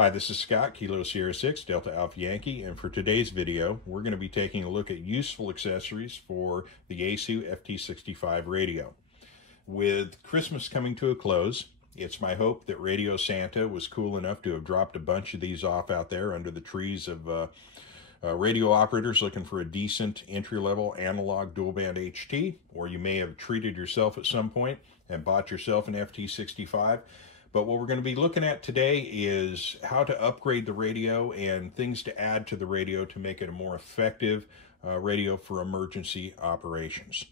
Hi, this is Scott, Kilo Sierra 6, Delta Alpha Yankee, and for today's video, we're going to be taking a look at useful accessories for the Yaesu FT-65 radio. With Christmas coming to a close, it's my hope that Radio Santa was cool enough to have dropped a bunch of these off out there under the trees of radio operators looking for a decent entry-level analog dual-band HT, or you may have treated yourself at some point and bought yourself an FT-65. But what we're going to be looking at today is how to upgrade the radio and things to add to the radio to make it a more effective radio for emergency operations.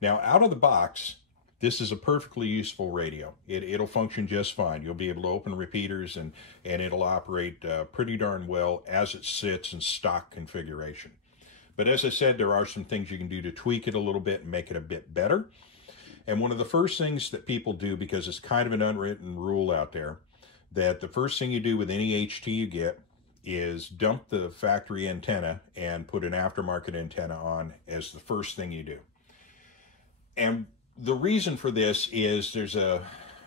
Now, out of the box, this is a perfectly useful radio. It'll function just fine. You'll be able to open repeaters and it'll operate pretty darn well as it sits in stock configuration. But as I said, there are some things you can do to tweak it a little bit and make it a bit better. And one of the first things that people do, because it's kind of an unwritten rule out there, that the first thing you do with any HT you get is dump the factory antenna and put an aftermarket antenna on as the first thing you do. And the reason for this is there's a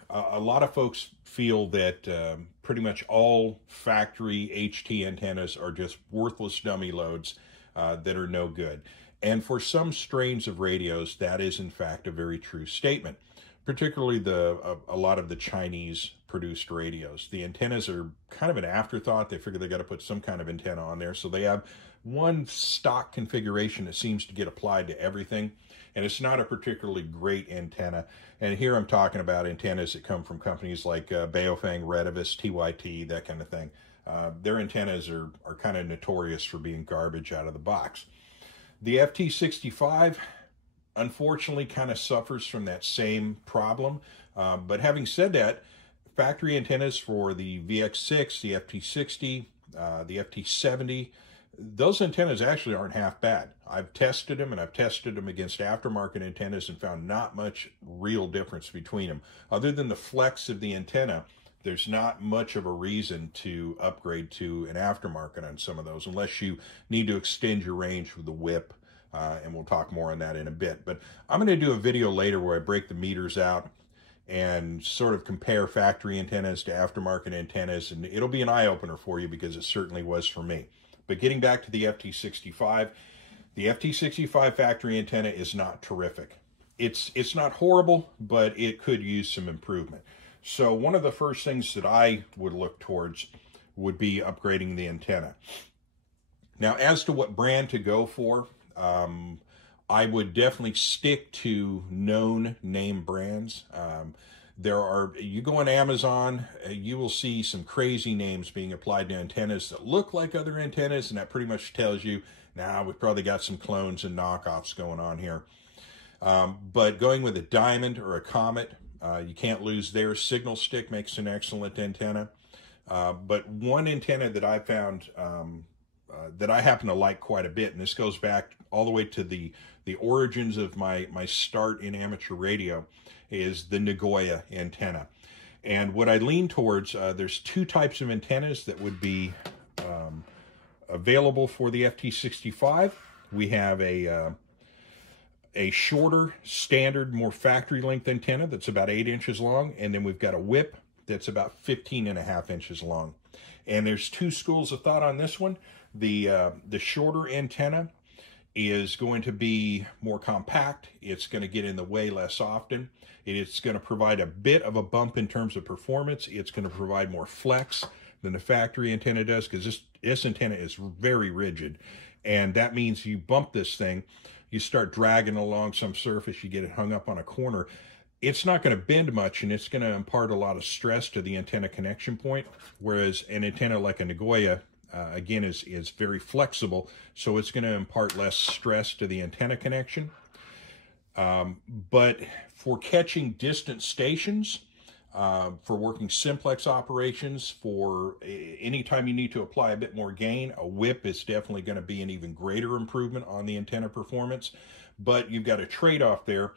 lot of folks feel that pretty much all factory HT antennas are just worthless dummy loads that are no good. And for some strains of radios, that is in fact a very true statement, particularly a lot of the Chinese produced radios. The antennas are kind of an afterthought. They figure they got to put some kind of antenna on there. So they have one stock configuration that seems to get applied to everything. And it's not a particularly great antenna. And here I'm talking about antennas that come from companies like Baofeng, Retevis, TYT, that kind of thing. Their antennas are kind of notorious for being garbage out of the box. The FT-65, unfortunately, kind of suffers from that same problem. But having said that, factory antennas for the VX6, the FT-60, the FT-70, those antennas actually aren't half bad. I've tested them, and I've tested them against aftermarket antennas and found not much real difference between them. Other than the flex of the antenna, there's not much of a reason to upgrade to an aftermarket on some of those, unless you need to extend your range with the whip, and we'll talk more on that in a bit. But I'm going to do a video later where I break the meters out and sort of compare factory antennas to aftermarket antennas, and it'll be an eye-opener for you because it certainly was for me. But getting back to the FT-65, the FT-65 factory antenna is not terrific. It's not horrible, but it could use some improvement. So one of the first things that I would look towards would be upgrading the antenna. Now, as to what brand to go for, I would definitely stick to known name brands. You go on Amazon, you will see some crazy names being applied to antennas that look like other antennas, and that pretty much tells you, nah, we've probably got some clones and knockoffs going on here. But going with a Diamond or a Comet, you can't lose there. Signal Stick makes an excellent antenna. But one antenna that I found that I happen to like quite a bit, and this goes back all the way to the origins of my start in amateur radio, is the Nagoya antenna. And what I lean towards, there's two types of antennas that would be available for the FT-65. We have a shorter, standard, more factory length antenna that's about 8 inches long, and then we've got a whip that's about 15.5 inches long. And there's two schools of thought on this one. The shorter antenna is going to be more compact. It's going to get in the way less often. It's going to provide a bit of a bump in terms of performance. It's going to provide more flex than the factory antenna does, because this antenna is very rigid. And that means you bump this thing, you start dragging along some surface, you get it hung up on a corner, it's not going to bend much, and it's going to impart a lot of stress to the antenna connection point, whereas an antenna like a Nagoya, again, is very flexible, so it's going to impart less stress to the antenna connection. But for catching distant stations, for working simplex operations, for any time you need to apply a bit more gain, a whip is definitely going to be an even greater improvement on the antenna performance. But you've got a trade-off there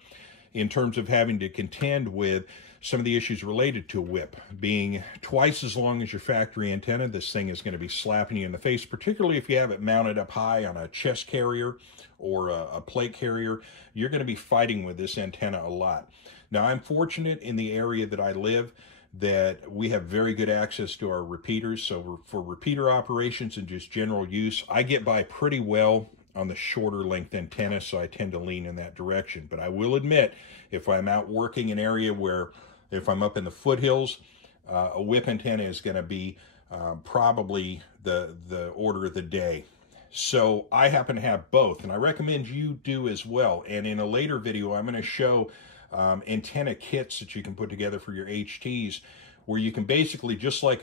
in terms of having to contend with some of the issues related to a whip. Being twice as long as your factory antenna, this thing is going to be slapping you in the face, particularly if you have it mounted up high on a chest carrier or a plate carrier. You're going to be fighting with this antenna a lot. Now, I'm fortunate in the area that I live that we have very good access to our repeaters. So for repeater operations and just general use, I get by pretty well on the shorter length antenna, so I tend to lean in that direction. But I will admit, if I'm out working an area where, if I'm up in the foothills, a whip antenna is going to be probably the order of the day. So I happen to have both, and I recommend you do as well. And in a later video, I'm going to show antenna kits that you can put together for your HTs, where you can basically, just like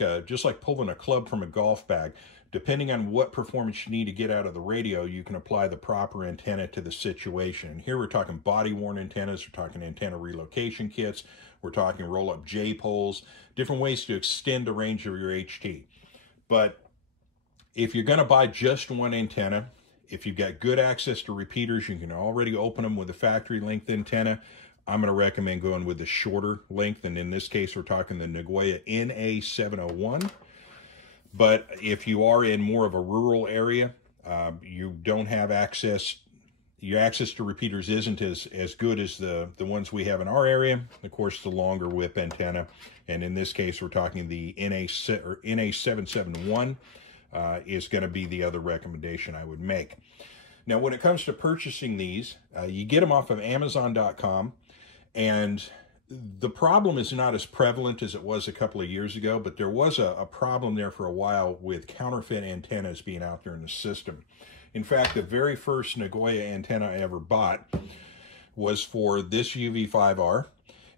pulling a club from a golf bag, depending on what performance you need to get out of the radio, you can apply the proper antenna to the situation. And here we're talking body-worn antennas, we're talking antenna relocation kits, we're talking roll-up J-poles, different ways to extend the range of your HT. But if you're going to buy just one antenna, if you've got good access to repeaters, you can already open them with a factory length antenna. I'm going to recommend going with the shorter length, and in this case, we're talking the Nagoya NA701. But if you are in more of a rural area, you don't have access, your access to repeaters isn't as good as the ones we have in our area. Of course, the longer whip antenna, and in this case, we're talking the NA771 is going to be the other recommendation I would make. Now, when it comes to purchasing these, you get them off of Amazon.com, and the problem is not as prevalent as it was a couple of years ago, but there was a problem there for a while with counterfeit antennas being out there in the system. In fact, the very first Nagoya antenna I ever bought was for this UV5R,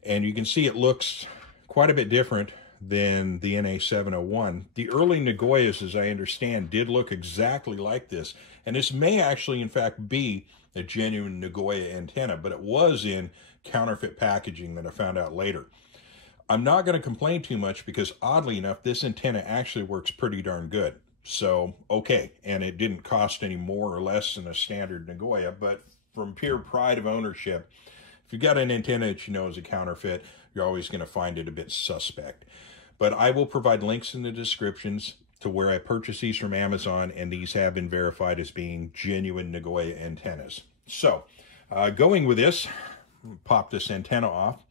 and you can see it looks quite a bit different than the NA701. The early Nagoyas, as I understand, did look exactly like this, and this may actually, in fact, be a genuine Nagoya antenna, but it was in counterfeit packaging that I found out later. I'm not going to complain too much because, oddly enough, this antenna actually works pretty darn good. So, okay, and it didn't cost any more or less than a standard Nagoya, but from pure pride of ownership, if you've got an antenna that you know is a counterfeit, you're always going to find it a bit suspect. But I will provide links in the descriptions to where I purchase these from Amazon, and these have been verified as being genuine Nagoya antennas. So, going with this, pop this antenna off.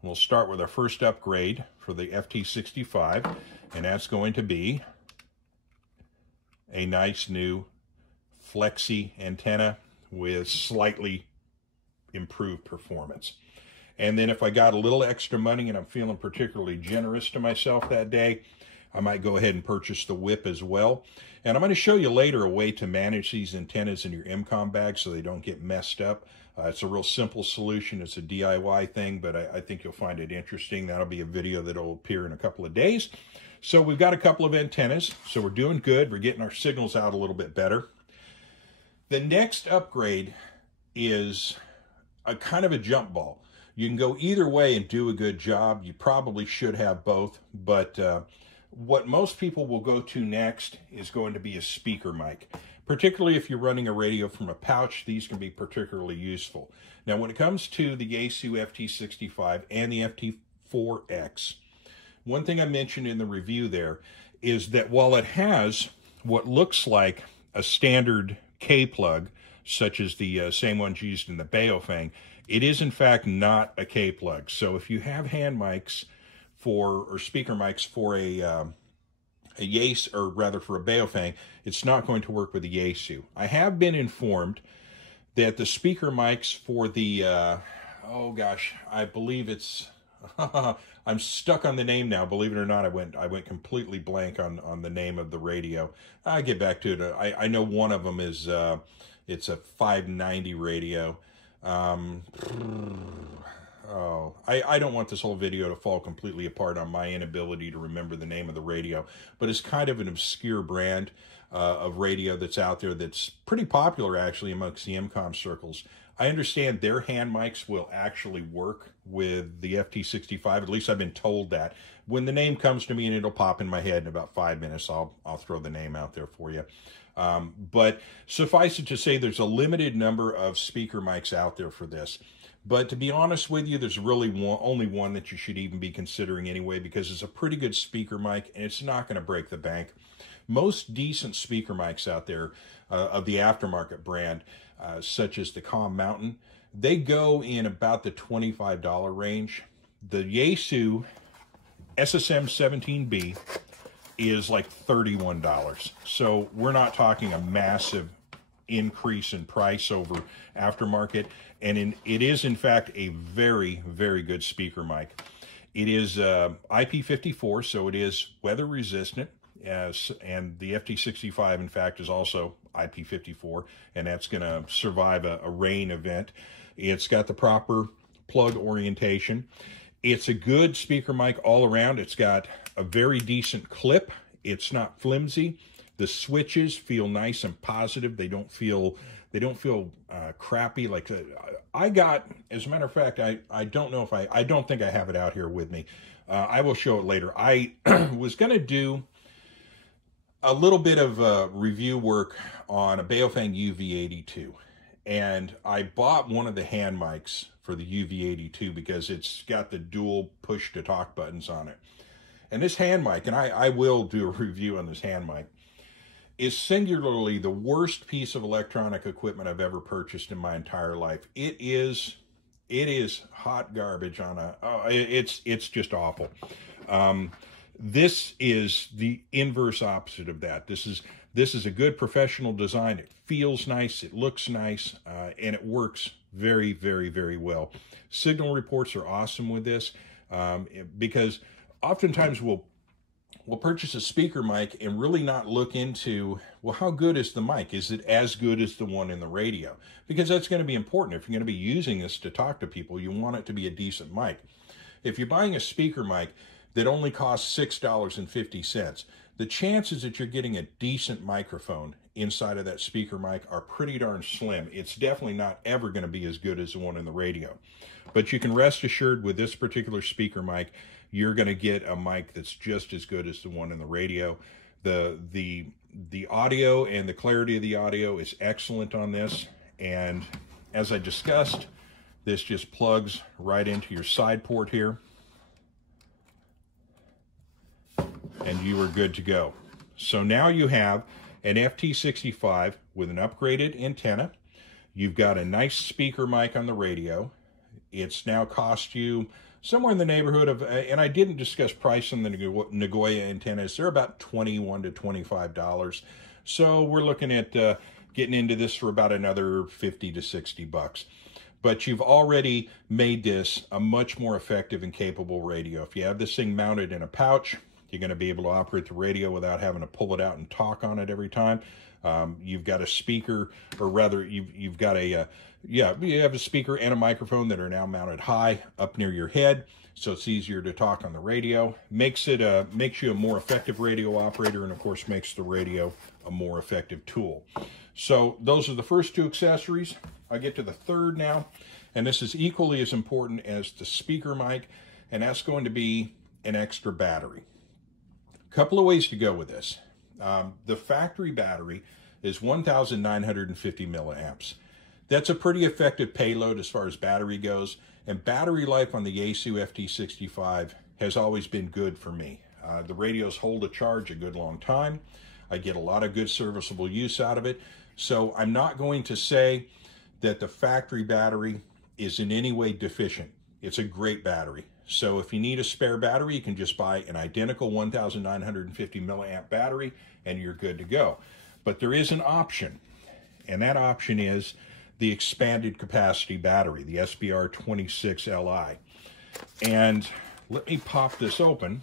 We'll start with our first upgrade for the FT-65, and that's going to be a nice new flexi antenna with slightly improved performance. And then if I got a little extra money and I'm feeling particularly generous to myself that day, I might go ahead and purchase the whip as well. And I'm going to show you later a way to manage these antennas in your MCOM bag so they don't get messed up. It's a real simple solution. It's a DIY thing, but I think you'll find it interesting. That'll be a video that'll appear in a couple of days. So we've got a couple of antennas, so we're doing good. We're getting our signals out a little bit better. The next upgrade is a kind of a jump ball. You can go either way and do a good job. You probably should have both, but what most people will go to next is going to be a speaker mic. Particularly if you're running a radio from a pouch, these can be particularly useful. Now, when it comes to the Yaesu FT-65 and the FT-4X, one thing I mentioned in the review there is that while it has what looks like a standard K-plug, such as the same ones used in the Baofeng, it is in fact not a K-plug. So if you have hand mics or speaker mics for a Yaesu, or rather for a Baofeng, it's not going to work with the Yaesu. I have been informed that the speaker mics for the, oh gosh, I believe it's, I'm stuck on the name now, believe it or not. I went completely blank on the name of the radio. I'll get back to it. I know one of them is, it's a 590 radio. I don't want this whole video to fall completely apart on my inability to remember the name of the radio, but it's kind of an obscure brand of radio that's out there that's pretty popular actually amongst the MCOM circles. I understand their hand mics will actually work with the FT-65, at least I've been told that. When the name comes to me and it'll pop in my head in about 5 minutes, I'll throw the name out there for you. But suffice it to say, there's a limited number of speaker mics out there for this. But to be honest with you, there's really only one that you should even be considering anyway, because it's a pretty good speaker mic and it's not going to break the bank. Most decent speaker mics out there of the aftermarket brand, such as the Calm Mountain, they go in about the $25 range. The Yaesu SSM-17B is like $31. So we're not talking a massive increase in price over aftermarket. And it is, in fact, a very, very good speaker mic. It is IP54, so it is weather resistant. And the FT-65, in fact, is also IP54, and that's going to survive a rain event. It's got the proper plug orientation. It's a good speaker mic all around. It's got a very decent clip. It's not flimsy. The switches feel nice and positive. They don't feel crappy. Like I got, as a matter of fact, I don't know if I don't think I have it out here with me. I will show it later. I was going to do a little bit of review work on a Baofeng UV82, and I bought one of the hand mics for the UV82 because it's got the dual push to talk buttons on it. And this hand mic, and I will do a review on this hand mic, is singularly the worst piece of electronic equipment I've ever purchased in my entire life. It is hot garbage on it's just awful. This is the inverse opposite of that. This is a good professional design. It feels nice, it looks nice, and it works very, very, very well. Signal reports are awesome with this because oftentimes we'll purchase a speaker mic and really not look into, well, how good is the mic? Is it as good as the one in the radio? Because that's going to be important. If you're going to be using this to talk to people, you want it to be a decent mic. If you're buying a speaker mic that only costs $6.50, the chances that you're getting a decent microphone inside of that speaker mic are pretty darn slim. It's definitely not ever going to be as good as the one in the radio. But you can rest assured with this particular speaker mic, you're going to get a mic that's just as good as the one in the radio. The audio and the clarity of the audio is excellent on this. And as I discussed, this just plugs right into your side port here. And you are good to go. So now you have an FT-65 with an upgraded antenna. You've got a nice speaker mic on the radio. It's now cost you somewhere in the neighborhood of, and I didn't discuss price on the Nagoya antennas, they're about $21 to $25. So we're looking at getting into this for about another $50 to $60. But you've already made this a much more effective and capable radio. If you have this thing mounted in a pouch, you're going to be able to operate the radio without having to pull it out and talk on it every time. You've got a speaker, or rather, you've got a, you have a speaker and a microphone that are now mounted high up near your head, so it's easier to talk on the radio. Makes you a more effective radio operator, and of course makes the radio a more effective tool. So those are the first two accessories. I'll get to the third now, and this is equally as important as the speaker mic, and that's going to be an extra battery. A couple of ways to go with this. The factory battery is 1,950 milliamps. That's a pretty effective payload as far as battery goes, and battery life on the Yaesu FT-65 has always been good for me. The radios hold a charge a good long time. I get a lot of good serviceable use out of it, so I'm not going to say that the factory battery is in any way deficient. It's a great battery. So if you need a spare battery, you can just buy an identical 1,950 milliamp battery and you're good to go. But there is an option, and that option is the expanded capacity battery, the SBR26Li. And let me pop this open.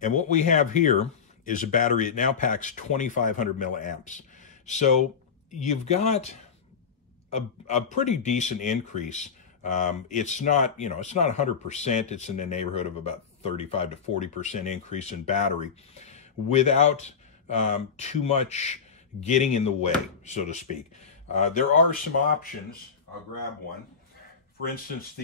And what we have here is a battery that now packs 2,500 milliamps. So you've got a pretty decent increase. It's not, it's not 100%. It's in the neighborhood of about 35 to 40% increase in battery without too much getting in the way, so to speak. There are some options. I'll grab one. For instance,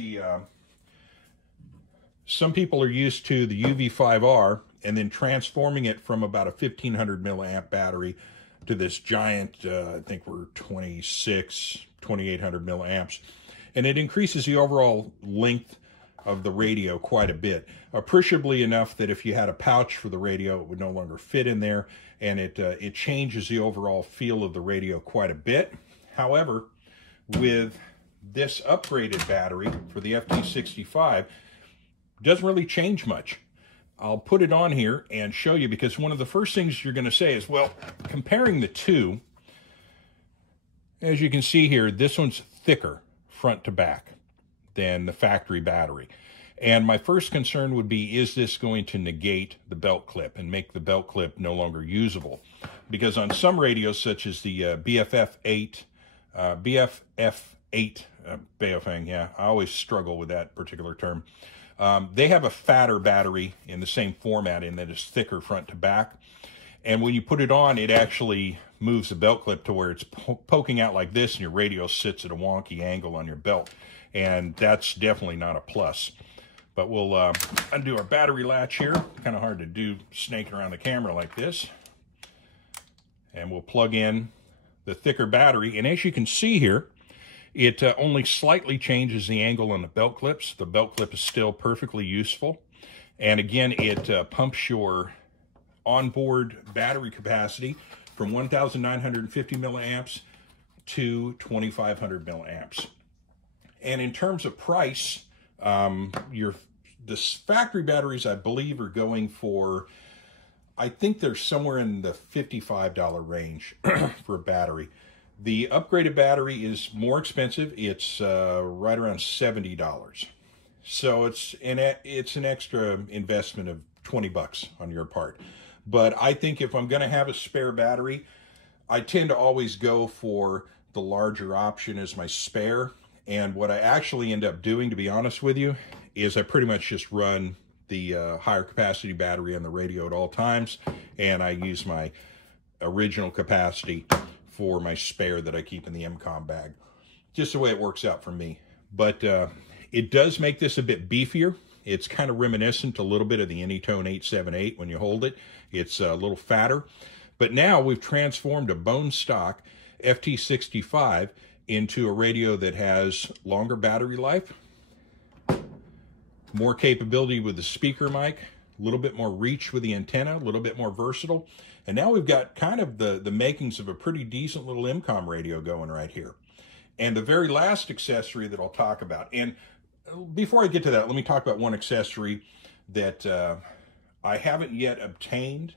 some people are used to the UV5R and then transforming it from about a 1,500 milliamp battery to this giant, I think we're 2,800 milliamps. And it increases the overall length of the radio quite a bit, appreciably enough that if you had a pouch for the radio, it would no longer fit in there, and it changes the overall feel of the radio quite a bit. However, with this upgraded battery for the FT-65, doesn't really change much. I'll put it on here and show you, because one of the first things you're going to say is, well, comparing the two, as you can see here, this one's thicker front to back than the factory battery. And my first concern would be, is this going to negate the belt clip and make the belt clip no longer usable? Because on some radios, such as the BFF8, Baofeng, yeah, I always struggle with that particular term. They have a fatter battery in the same format, in that it's thicker front to back. And when you put it on, it actually moves the belt clip to where it's poking out like this, and your radio sits at a wonky angle on your belt. And that's definitely not a plus. But we'll undo our battery latch here. Kind of hard to do snaking around the camera like this. And we'll plug in the thicker battery. And as you can see here, it only slightly changes the angle on the belt clips. The belt clip is still perfectly useful. And again, it pumps your onboard battery capacity from 1,950 milliamps to 2,500 milliamps. And in terms of price, the factory batteries, I believe, are going for, I think they're somewhere in the $55 range for a battery. The upgraded battery is more expensive. It's right around $70. So it's an extra investment of 20 bucks on your part. But I think if I'm going to have a spare battery, I tend to always go for the larger option as my spare. And what I actually end up doing, to be honest with you, is I pretty much just run the higher capacity battery on the radio at all times, and I use my original capacity for my spare that I keep in the MCOM bag. Just the way it works out for me. But it does make this a bit beefier. It's kind of reminiscent a little bit of the Anytone 878 when you hold it. It's a little fatter. But now we've transformed a bone stock FT-65 into a radio that has longer battery life, more capability with the speaker mic, a little bit more reach with the antenna, a little bit more versatile. And now we've got kind of the makings of a pretty decent little MCOM radio going right here. And the very last accessory that I'll talk about, and before I get to that, let me talk about one accessory that I haven't yet obtained,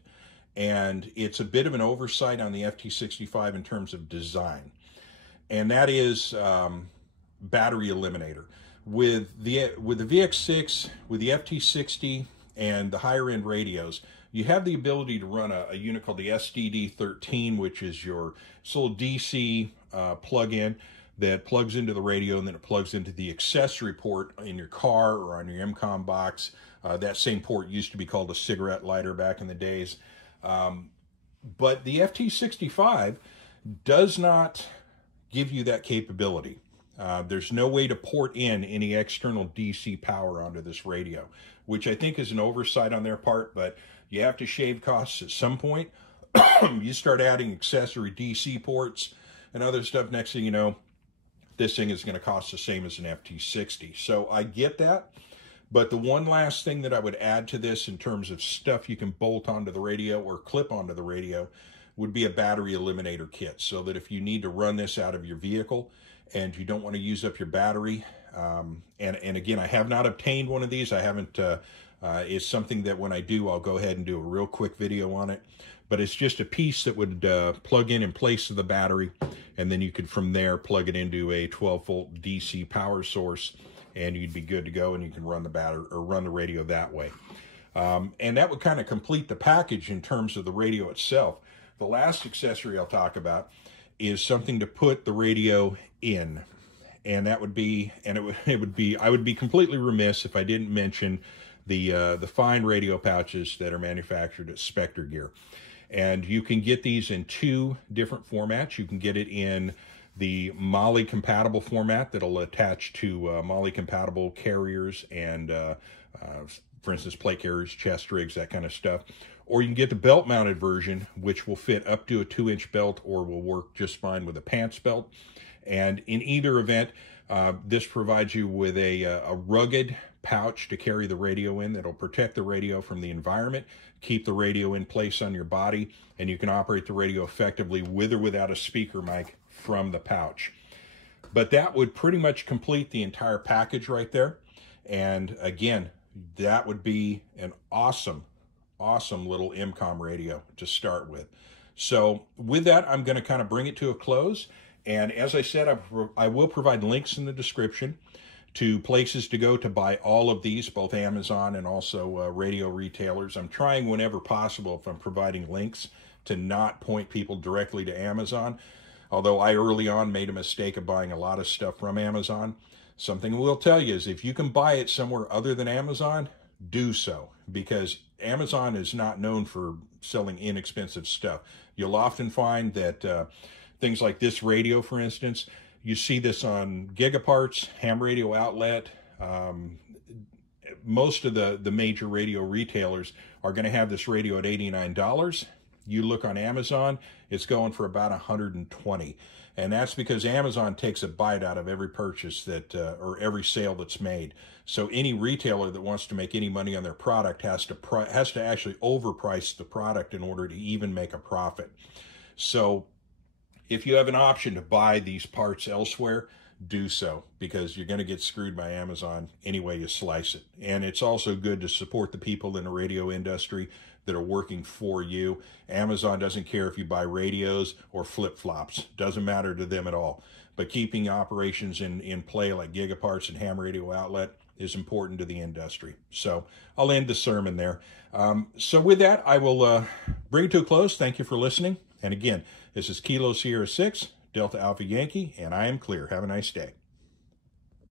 and it's a bit of an oversight on the FT-65 in terms of design. And that is battery eliminator. With the VX6, with the FT-60, and the higher end radios, you have the ability to run a unit called the SDD13, which is your little DC plug-in that plugs into the radio, and then it plugs into the accessory port in your car or on your MCOM box. That same port used to be called a cigarette lighter back in the days. But the FT-65 does not give you that capability. There's no way to port in any external DC power onto this radio, which I think is an oversight on their part, but you have to shave costs at some point. You start adding accessory DC ports and other stuff, next thing you know, this thing is going to cost the same as an FT-60. So I get that, but the one last thing that I would add to this in terms of stuff you can bolt onto the radio or clip onto the radio would be a battery eliminator kit, so that if you need to run this out of your vehicle and you don't want to use up your battery, and again, I have not obtained one of these. I haven't, it's something that when I do, I'll go ahead and do a real quick video on it. But it's just a piece that would plug in place of the battery, and then you could from there plug it into a 12-volt DC power source, and you'd be good to go, and you can run the battery or run the radio that way. And that would kind of complete the package in terms of the radio itself. The last accessory I'll talk about is something to put the radio in, and that would be, and it would be, I would be completely remiss if I didn't mention the fine radio pouches that are manufactured at Specter Gear. And you can get these in two different formats. You can get it in the MOLLE compatible format that'll attach to MOLLE compatible carriers and, for instance, plate carriers, chest rigs, that kind of stuff. Or you can get the belt mounted version, which will fit up to a 2-inch belt or will work just fine with a pants belt. And in either event, this provides you with a rugged pouch to carry the radio in that'll protect the radio from the environment, keep the radio in place on your body, and you can operate the radio effectively with or without a speaker mic from the pouch. But that would pretty much complete the entire package right there. And again, that would be an awesome little MCOM radio to start with. So with that, I'm going to kind of bring it to a close. And as I said, I will provide links in the description to places to go to buy all of these, both Amazon and also radio retailers. I'm trying whenever possible, if I'm providing links, to not point people directly to Amazon. Although I early on made a mistake of buying a lot of stuff from Amazon. Something we'll tell you is if you can buy it somewhere other than Amazon, do so, because Amazon is not known for selling inexpensive stuff. You'll often find that things like this radio, for instance, you see this on Gigaparts, Ham Radio Outlet. Most of the major radio retailers are going to have this radio at $89. You look on Amazon, it's going for about $120. And that's because Amazon takes a bite out of every purchase that, or every sale that's made. So any retailer that wants to make any money on their product has to actually overprice the product in order to even make a profit. So if you have an option to buy these parts elsewhere, do so, because you're going to get screwed by Amazon any way you slice it. And it's also good to support the people in the radio industry that are working for you. Amazon doesn't care if you buy radios or flip-flops. Doesn't matter to them at all. But keeping operations in play like Gigaparts and Ham Radio Outlet is important to the industry. So I'll end the sermon there. So with that, I will bring it to a close. Thank you for listening. And again, this is Kilo Sierra 6, Delta Alpha Yankee, and I am clear. Have a nice day.